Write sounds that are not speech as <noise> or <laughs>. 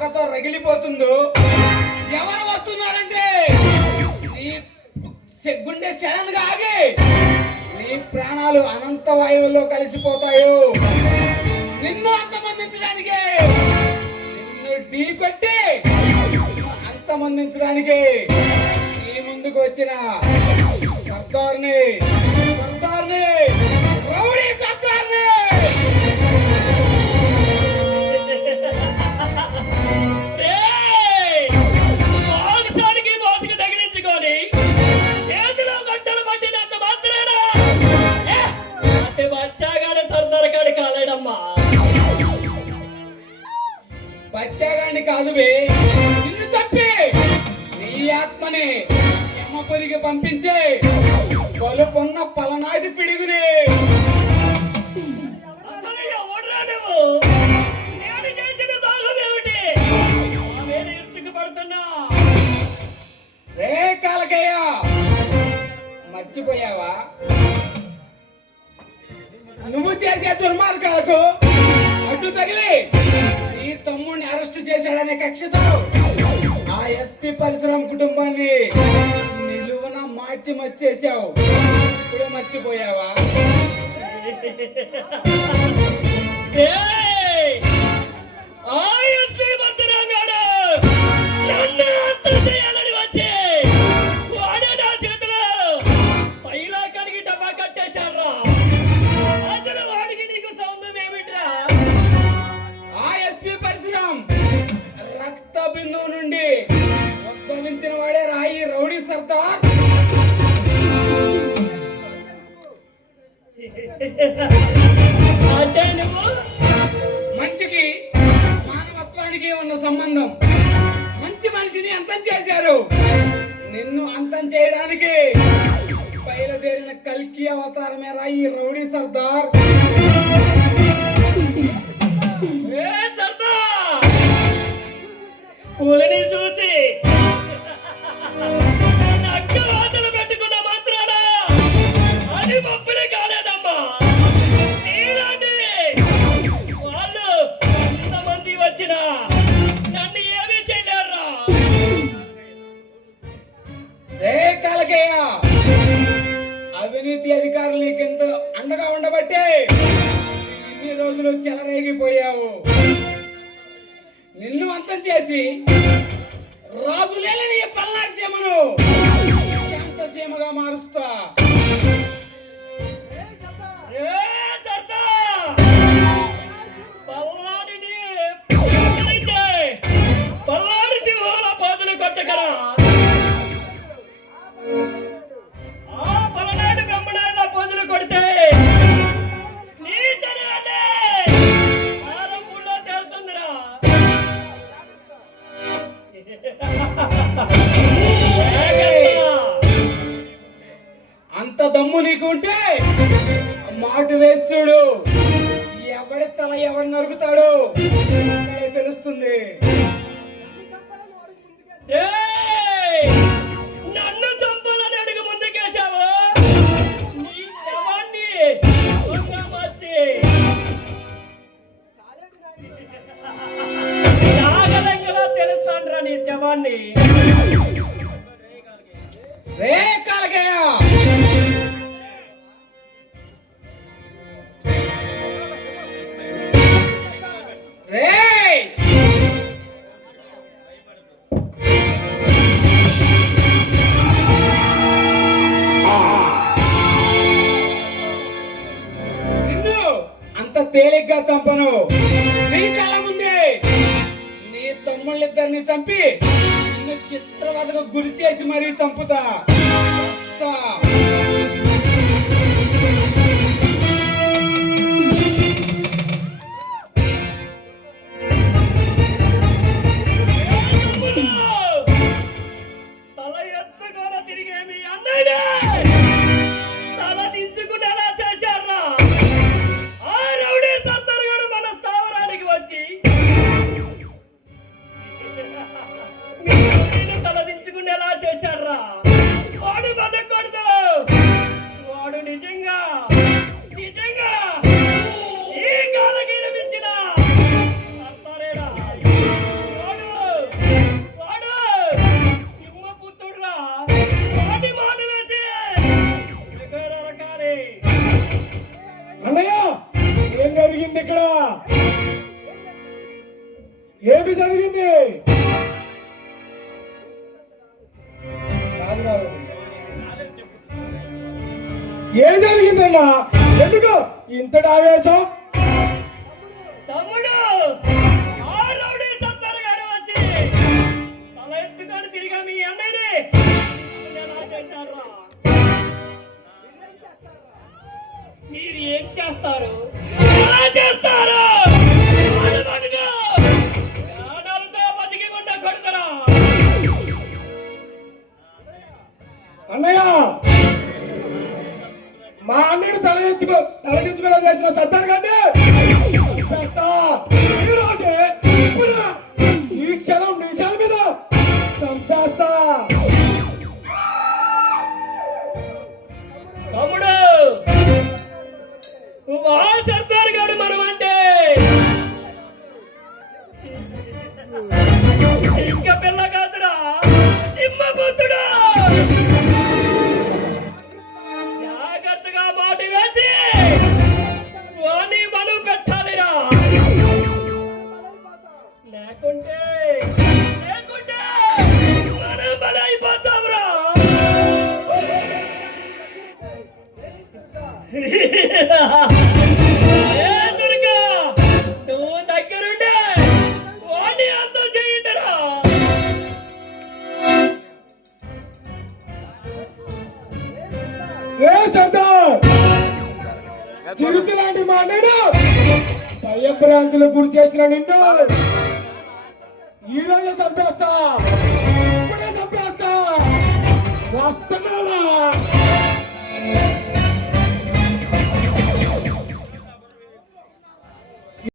పొగతో రగిలిపోతుందో ఎవరు వస్తున్నారంటే? నీ గుండె శరణగా ఆగి. నీ ప్రాణాలు అనంత వాయువుల్లో కలిసిపోతాయో. నిన్ను అంతమందించడానికి. నిన్ను ఢీ కొట్టి అంతమందించడానికి నీ ముందుకు వచ్చిన సర్దార్ని సర్దార్ని. బచ్చాగాడిని కాదు బే నిన్ను చెప్పి నీ ఆత్మని యమపురికి పంపించే పలుకున్న పలనాటి పిడుగుని. రే కాలకయ్య మర్చిపోయావా? నువ్వు చేసే దుర్మార్గాలకు అడ్డు తగిలి. తమ్ముడిని అరెస్ట్ చేశాడనే కక్షతో. ఆ ఎస్పీ పరిశ్రమ కుటుంబాన్ని నిలువున మార్చి మర్చేసావు ఇప్పుడే మర్చిపోయావా? ఆ ఎస్పీ అంటే నువ్వు? మంచికి మానవత్వానికి ఉన్న సంబంధం. మంచి మనిషిని అంతం చేశారు. నిన్ను అంతం చేయడానికి బయలుదేరిన కల్కి అవతారమే రాయి రౌడీ సర్దార్? పులిని చూసి అవినీతి అధికారులు నీకెంత అండగా ఉండబట్టే ఇన్ని రోజులు చెలరేగిపోయావు. నిన్ను అంతం చేసి <laughs> అంత దమ్ము నీకు ఉంటే మాట వేసి చూడు. ఎవడి తల ఎవడు నరుగుతాడు తెలుస్తుంది. ఏ తెలుస్తాండ్రా రే కాలకేయ! రే! నిన్ను అంత తేలిగ్గా చంపను. నీ కళ ముందే తమ్ముళ్ళిద్దరిని చంపి నిన్ను చిత్రవదకు గురి చేసి మరీ చంపుతా. అన్నయ్య ఏం జరిగింది ఇక్కడ? ఏమి జరిగింది? ఏం జరిగిందన్నా? ఎందుకు ఇంతటి ఆవేశం? చేస్తారు? ఎలా చేస్తారు? అన్నయ్య! మా అన్నయ్యని తల ఎత్తుకో తలదించుకోవడం చేసిన సత్తారు కంటే. ఈ క్షణం నీ క్షణం మీద చంపేస్తా. ఏ శబ్దం? చిరుతులాంటి మా అన్నయ్యను భయభ్రాంతులు గురి చేసిన నిన్ను. ఈ రోజు చంపేస్తా. ఇప్పుడే చంపేస్తా. వస్తున్నావా